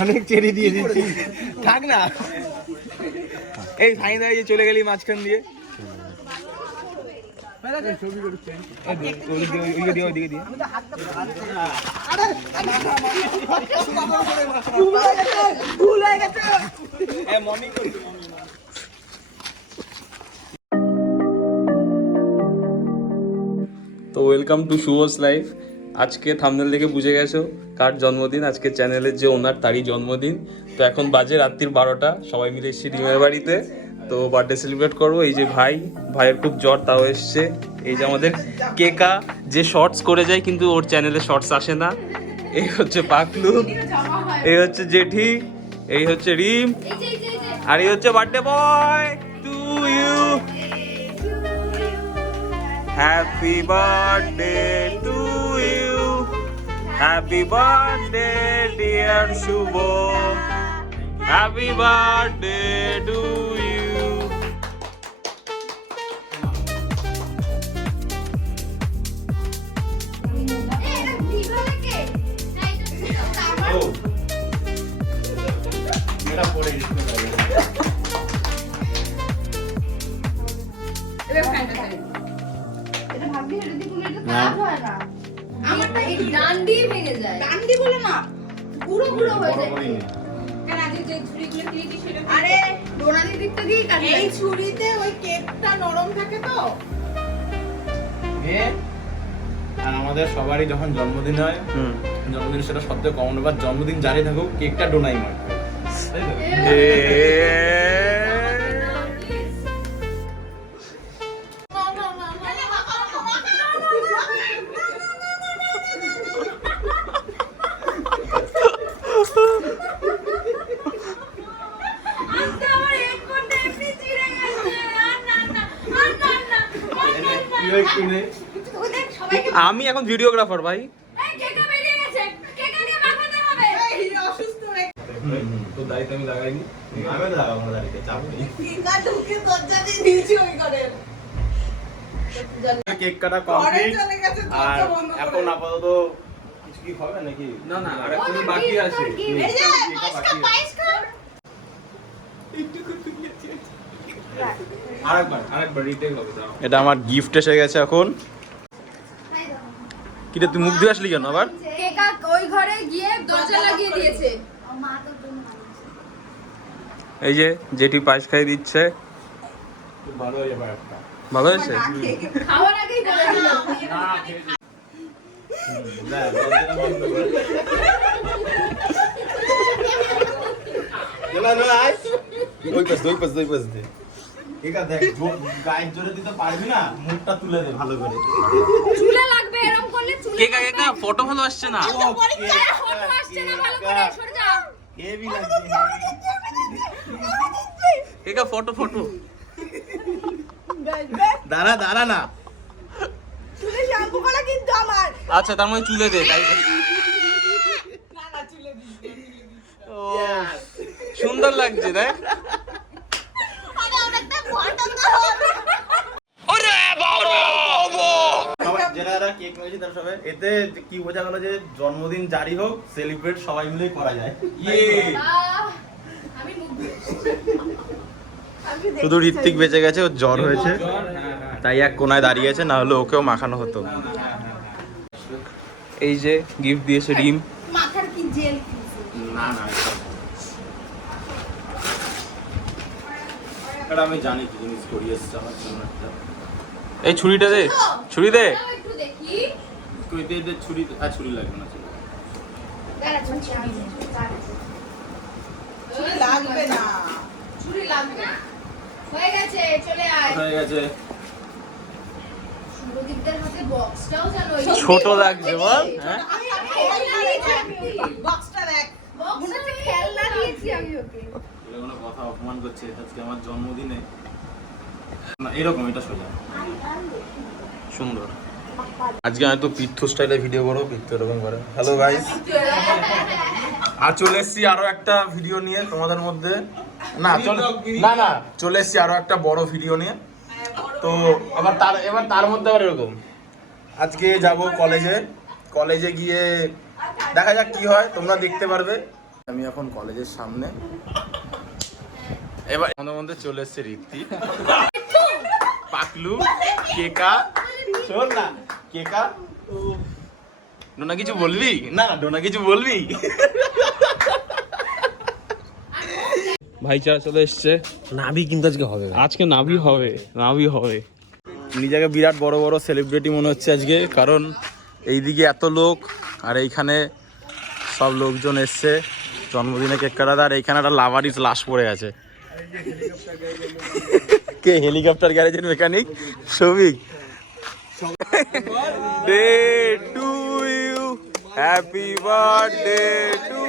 অনেক চেরি দিয়ে দিচ্ছি, থাক না। এই সাইন দাঁড়িয়ে চলে গেলি মাঝখান দিয়ে। তো ওয়েলকাম টু শুভস লাইফ। আজকে থাম্বনেল দেখে বুঝে গেছো কার জন্মদিন। আজকে চ্যানেলের যে ওনার, তারই জন্মদিন। তো এখন বাজে রাত্রির 12টা, সবাই মিলে এসেছি ডিমের বাড়িতে। তো বার্থডে সেলিব্রেট করবো। এই যে ভাইয়ের খুব জ্বর, তাও এসছে। এই যে আমাদের কেকা, যে শর্টস করে যায় কিন্তু ওর চ্যানেলে শর্টস আসে না। এই হচ্ছে পাকলু, এই হচ্ছে জেঠি, এই হচ্ছে রিম, আর এই হচ্ছে birthday boy to you. Happy birthday to you. Happy birthday dear Shubho. Happy birthday to you. Oh. मेरा पूरे इसमें लगा। আমাদের সবারই যখন জন্মদিন হয়, জন্মদিন সেটা সবচেয়ে কমন ব্যাপার। জন্মদিন জারি থাকুক, কেকটা ডোনাই মার। আমি এখন ভিডিওগ্রাফার ভাই। তো দায়িত্ব আমি লাগাইনি, আমি লাগাবো না, দাঁড়িয়ে চাপ নেই। কেক কাটা কমপ্লিট, আর এখন আপাতত কিছু কি হবে নাকি? না না, আর এখন বাকি আছে। আরেকবার রিটেক হবে। এটা আমার গিফট এসে গেছে এখন। কিরে তুই মুখ দিয়ে আসলি কেন আবার? কেকা ওই ঘরে গিয়ে দরজা লাগিয়ে দিয়েছে। এই যে জেঠি পায়েস খাই দিচ্ছে। ভালো হয়েছে পায়েসটা, ভালো হয়েছে। খাওয়ার আগেই বলে দিলাম। চুলে লাগবে এরকম করলে চুলে। কেকা কেকা ফটো ভালো আসছে না। ফটো আসছে না ভালো করে, সরে যা। হেভি লাগছে। কেকা ফটো। দাঁড়া না। চুলে শ্যাম্পু করা কিন্তু আমার। আচ্ছা তার মানে চুলে দে, তাই না চুলে দিতে। ও সুন্দর লাগছে দেখ। আরে ওটা ফটো দাও। ওরে বাবা! সবাই যারা কেক নিয়েছে তারা সবাই এতে কি বোঝা গেল যে জন্মদিন জারি হোক, সেলিব্রেট সবাই মিলে করা যায়। আমি মুখ শুধু ঋত্বিক বেঁচে গেছে, ওর জ্বর হয়েছে, তাই এক কোনায় দাঁড়িয়েছে, না হলে ওকেও মাখানো হতো। এই যে গিফট দিয়েছে রিম। মাথার কি জেল? না এটা আমি জানি কি জিনিস করি এসছে আমার জন্য একটা। এই ছুরিটা দে, ছুরি দে। একটু দেখি। কই দে ছুরি। ছুরি লাগবে না। দাঁড়া ছুরি লাগবে না। ছুরি লাগবে না। হয়ে গেছে, চলে আয়। হয়ে গেছে। সুরদীপদের হাতে বক্সটাও জানো ছোট লাগছে বল। হ্যাঁ বক্সটা দেখ, বক্সটা খেলনা দিয়েছি আমি ওকে। এরকম কথা অপমান করছে আজকে আমার জন্মদিনে। না এরকম, এটা সোজা সুন্দর। আজকে আমি তো পিত্থু স্টাইলে ভিডিও করবো, পিত্থু এরকম করে। হ্যালো গাইস, আর চলে এসেছি আরো একটা ভিডিও নিয়ে তোমাদের মধ্যে। চলে এসেছি আরো একটা বড় ভিডিও নিয়ে। তো এবার তার মধ্যে আবার এরকম আজকে যাব কলেজে গিয়ে দেখা যাক কি হয়, তোমরা দেখতে পারবে। আমি এখন কলেজের সামনে, এবার আমাদের মধ্যে চলে এসছে ঋদ্ধি, পাকলু, কেকা। শোন না কেকা, ডোনা কিছু বলবি? না ডোনা কিছু বলবি? ভাইচারা চলে এসছে। নাভি কিন্তু আজকে হবে না। আজকে নাভি হবে, নাভি হবে। নিজেকে বিরাট বড় বড় সেলিব্রিটি মনে হচ্ছে আজকে, কারণ এইদিকে এত লোক আর এইখানে সব লোকজন এসছে জন্মদিনে কেক কাটাতে, আর এইখানে একটা লাভারিস লাশ পড়ে আছে। কে? হেলিকপ্টার গ্যারেজের mechanic Souvik. Day to you, happy birthday to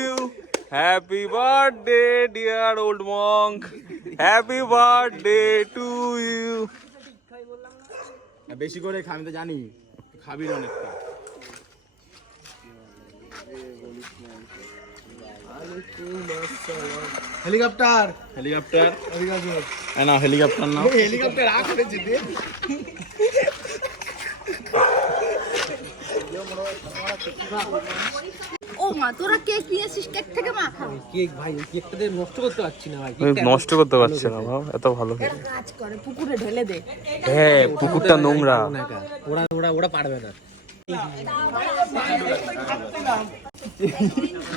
you, happy birthday dear Old Monk, happy birthday to you. বেশি করে খা, আমি তো জানি খাবি অনেকটা। হেলিকপ্টার হেলিকপ্টার না, হেলিকপ্টার না, হেলিকপ্টার আ করেছে দে। ও মা, তোরা কেক নিয়েছিস, কেক থেকে মা খাবে। কেক ভাই, ওই কেকটা দিয়ে নষ্ট করতে পারছি না ভাই। নষ্ট করতে পারছে না বাবা, এত ভালো। একটা কাজ করে, পুকুরে ঢেলে দে। হ্যাঁ, পুকুরটা নোংরা। ওরা ওরা ওরা পারবে না।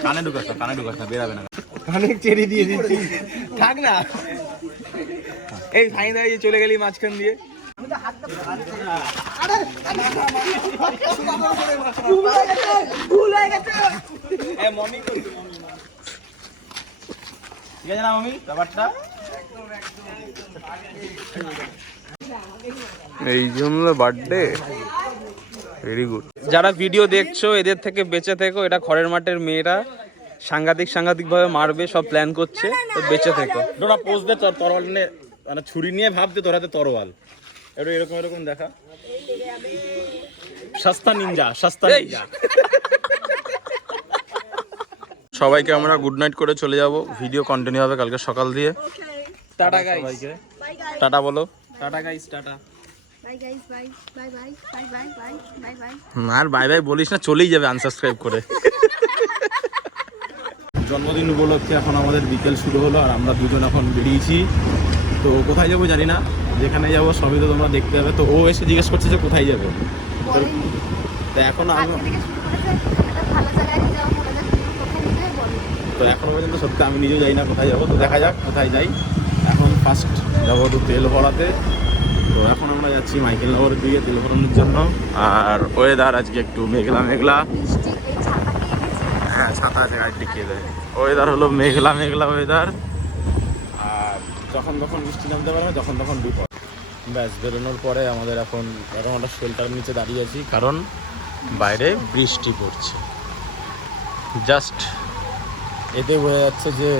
কানে ঢুকাস না, কানে ঢুকাস না, বেরাবে না। অনেক চেরি দিয়ে দিচ্ছি, থাক না। এই ফাইন দাঁড়িয়ে চলে গেলি মাঝখান দিয়ে। ভুল হয়ে গেছে। ঠিক আছে না মামি, ব্যাপারটা এই জন্য বার্থডে ভেরি গুড। যারা ভিডিও দেখছো এদের থেকে বেঁচে থেকো, এটা খড়ের মাঠের মেয়েরা সাংঘাতিক ভাবে মারবে, সব প্ল্যান করছে, তো বেঁচে থেকো। তোরা পোজ দে, তরোয়াল নিয়ে, মানে ছুরি নিয়ে ভাবতে তোর হাতে তরোয়াল। একটু এরকম এরকম দেখা, সস্তা নিনজা, সস্তা নিনজা। সবাইকে আমরা গুড নাইট করে চলে যাব, ভিডিও কন্টিনিউ হবে কালকে সকাল দিয়ে। টাটা গাইস, সবাইকে টাটা বলো। Tata guys, tata. Bye guys, bye bye bye bye bye bye bye bye. আর বাই বাই বলিস না, চলেই যাবে আনসাবস্ক্রাইব করে। জন্মদিন উপলক্ষে এখন আমাদের বিকেল শুরু হলো, আর আমরা দুজন এখন বেরিয়েছি। তো কোথায় যাবো জানি না, যেখানে যাবো সবই তো তোমরা দেখতে হবে। তো ও এসে জিজ্ঞেস করছে যে কোথায় যাবে, তো এখন তো এখনো পর্যন্ত সত্যি আমি নিজেও যাই না কোথায় যাবো। তো দেখা যাক কোথায় যাই। এখন ফার্স্ট যাবো একটু তেল ভরাতে। তো এখন আমরা যাচ্ছি মাইকেল নগরের দিকে তেল ভরানোর জন্য। আর ওয়েদার আজকে একটু মেঘলা মেঘলা। হ্যাঁ, ছাতা আছে, গাড়ি টিকিয়ে দেয়। ওয়েদার হলো মেঘলা মেঘলা ওয়েদার, আর যখন তখন বৃষ্টি নামতে পারে না, যখন তখন বিপদ। ব্যাস বেরোনোর পরে আমাদের এখন একটা শেল্টার নিচে দাঁড়িয়ে আছি, কারণ বাইরে বৃষ্টি পড়ছে। জাস্ট এতে বোঝা যাচ্ছে যে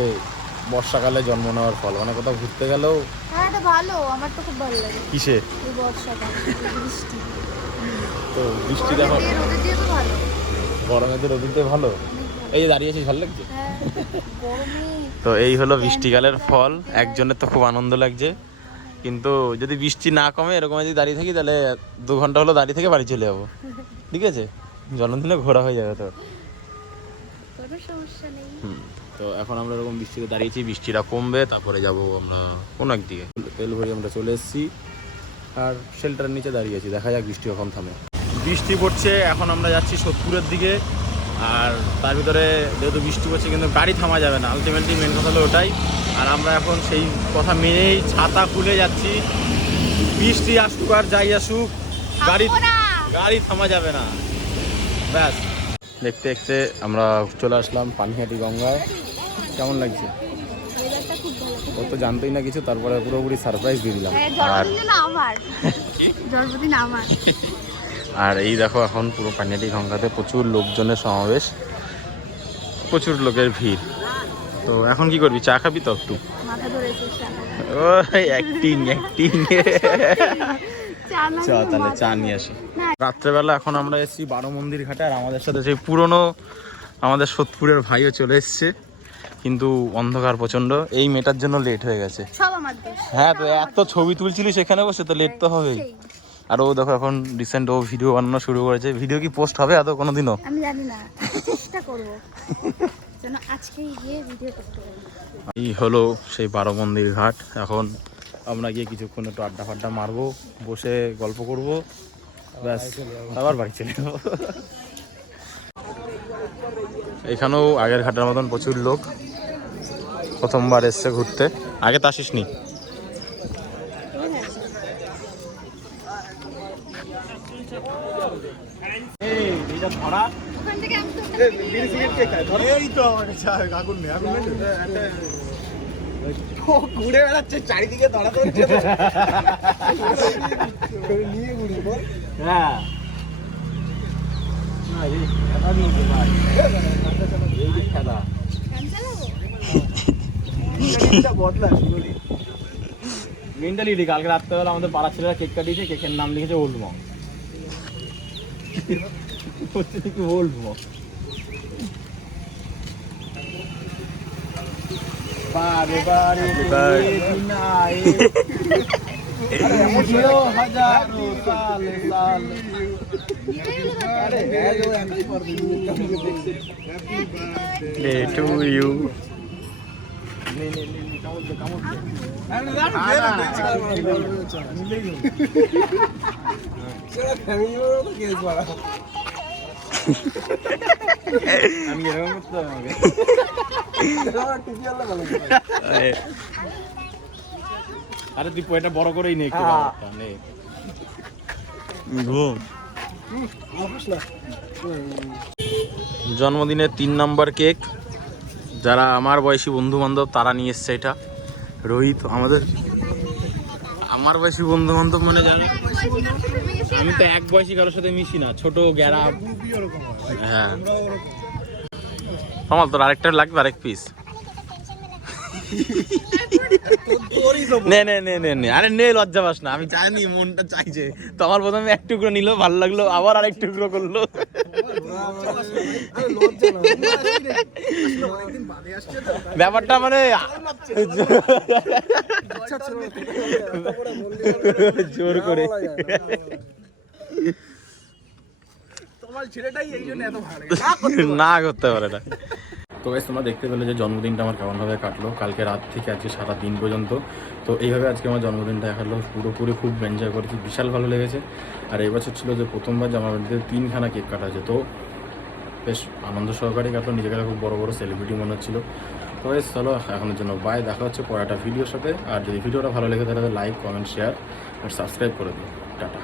বর্ষাকালে জন্ম নেওয়ার ফল। মানে কোথাও ঘুরতে গেলেও হ্যাঁ, এটা ভালো, আমার তো খুব ভালো লাগে কিসে এই বর্ষাকাল, বৃষ্টি। তো বৃষ্টি দেখো, রোদে দিয়ে তো ভালো। গরমে তো রোদিতে ভালো। এই যে দাঁড়িয়ে আছি, ভালো লাগছে। হ্যাঁ, গরমে তো এই হলো বৃষ্টিকালের ফল। একজনের তো খুব আনন্দ লাগছে, কিন্তু যদি বৃষ্টি না কমে এরকম যদি দাঁড়িয়ে থাকি, তাহলে 2 ঘন্টা হলো দাঁড়িয়ে থেকে বাড়ি চলে যাবো। ঠিক আছে, জন্মদিনে ঘোরা হয়ে যাবে তোর। কোনো সমস্যা নেই। তো এখন আমরা এরকম বৃষ্টিতে দাঁড়িয়েছি, বৃষ্টিটা কমবে তারপরে যাব আমরা কোনো একদিকে। তেল ভরে আমরা চলে এসেছি, আর শেল্টারের নিচে দাঁড়িয়ে আছি, দেখা যাক বৃষ্টি কখন থামে। বৃষ্টি পড়ছে, এখন আমরা যাচ্ছি সোদপুরের দিকে। আর তার ভিতরে যেহেতু বৃষ্টি পড়ছে, কিন্তু গাড়ি থামা যাবে না, আলটিমেটলি মেন কথা হলো ওটাই। আর আমরা এখন সেই কথা মেনেই ছাতা খুলে যাচ্ছি। বৃষ্টি আসুক আর যাই আসুক, গাড়ি থামা যাবে না। ব্যাস, দেখতে দেখতে আমরা চলে আসলাম পানিহাটি গঙ্গায়। কেমন লাগছে? ও তো জানতোই না কিছু, তারপরে পুরোপুরি সারপ্রাইজ দিয়ে দিলাম। আর জন্মদিন আমার। আর এই দেখো, এখন পুরো পানিহাটি গঙ্গাতে প্রচুর লোকজনের সমাবেশ, প্রচুর লোকের ভিড়। তো এখন কি করবি, চা খাবি তো একটু? মাথা ধরেছে। ওই অ্যাক্টিং অ্যাক্টিং। চ তাহলে চা নিয়ে আসি। রাত্রেবেলা এখন আমরা এসেছি 12 মন্দির ঘাটে, আর আমাদের সাথে সেই পুরনো আমাদের সোদপুরের ভাইও চলে এসছে, কিন্তু অন্ধকার প্রচন্ড। এই মেয়েটার জন্য লেট হয়ে গেছে। সব আমার দোষ। হ্যাঁ, তো এত ছবি তুলছিলি সেখানে বসে, তো লেট তো হবেই। আর ও দেখো এখন রিসেন্ট ও ভিডিও বানানো শুরু করেছে। ভিডিও কি পোস্ট হবে আদৌ কোনোদিনও? আমি জানি না, চেষ্টা করব। যেন আজকেই গিয়ে ভিডিও করতে পারি। এই হলো সেই 12 মন্দির ঘাট। এখন আমরা গিয়ে কিছুক্ষণ একটু আড্ডা ফাড্ডা মারবো, বসে গল্প করব, ব্যাস আবার বাড়ি চলে যাবো। এখানেও আগের ঘাটের মতন প্রচুর লোক, প্রথমবার এসছে ঘুরতে। আগে তো আসিসনি? ওখান থেকে আমি তো ঘুরে বেড়াচ্ছে চারিদিকে ধরা করছে নিয়ে ঘুরে বল। হ্যাঁ খেলা গান চালাবো। বদলা মেন্টালিটি। কালকে রাত্রেবেলা আমাদের পাড়ার ছেলেরা কেক কাটিয়েছে, কেকের নাম লিখেছে ওল্ড মং। হচ্ছে কি ওল্ড মং। বারে বারে হাজারো সাল সাল। To you. আমি এরকম করতে হবে। আরে তুই পয়টা বড় করেই নে একটু। নে ঘুম। জন্মদিনের 3 নম্বর কেক। যারা আমার বয়সী বন্ধু বান্ধব তারা নিয়ে এসছে এটা। রোহিত আমার বয়সী বন্ধু বান্ধব মানে জানো, আমি তো এক বয়সী কারোর সাথে মিশি না, ছোট গ্যারা। হ্যাঁ আমার তোর আরেকটা লাগবে, আরেক পিস। নে নে নে নে নে, আরে নে, লজ্জা পাস না। আমি জানি মনটা চাইছে। তোমার প্রথমে এক টুকরো নিল, ভালো লাগলো, আবার আরেক টুকরো করলো। ব্যাপারটা মানে জোর করে না করতে পারে না। তো গাইস তোমরা দেখতে পেলে যে জন্মদিনটা আমার কেমনভাবে কাটলো কালকে রাত থেকে আজকে সারা দিন পর্যন্ত। তো এইভাবে আজকে আমার জন্মদিনটা কাটলো, পুরোপুরি খুব এনজয় করেছি, বিশাল ভালো লেগেছে। আর এবছর ছিল যে প্রথমবার যে আমার বাড়িতে 3খানা কেক কাটা হয়েছে, তো বেশ আনন্দ সহকারে কাটলো, নিজেকে খুব বড় বড় সেলিব্রিটি মনে হচ্ছিলো। তো গাইস চলো এখনের জন্য বাই, দেখা হচ্ছে পরে একটা ভিডিওর সাথে। আর যদি ভিডিওটা ভালো লেগে তাহলে লাইক, কমেন্ট, শেয়ার আর সাবস্ক্রাইব করে দিও। টাটা।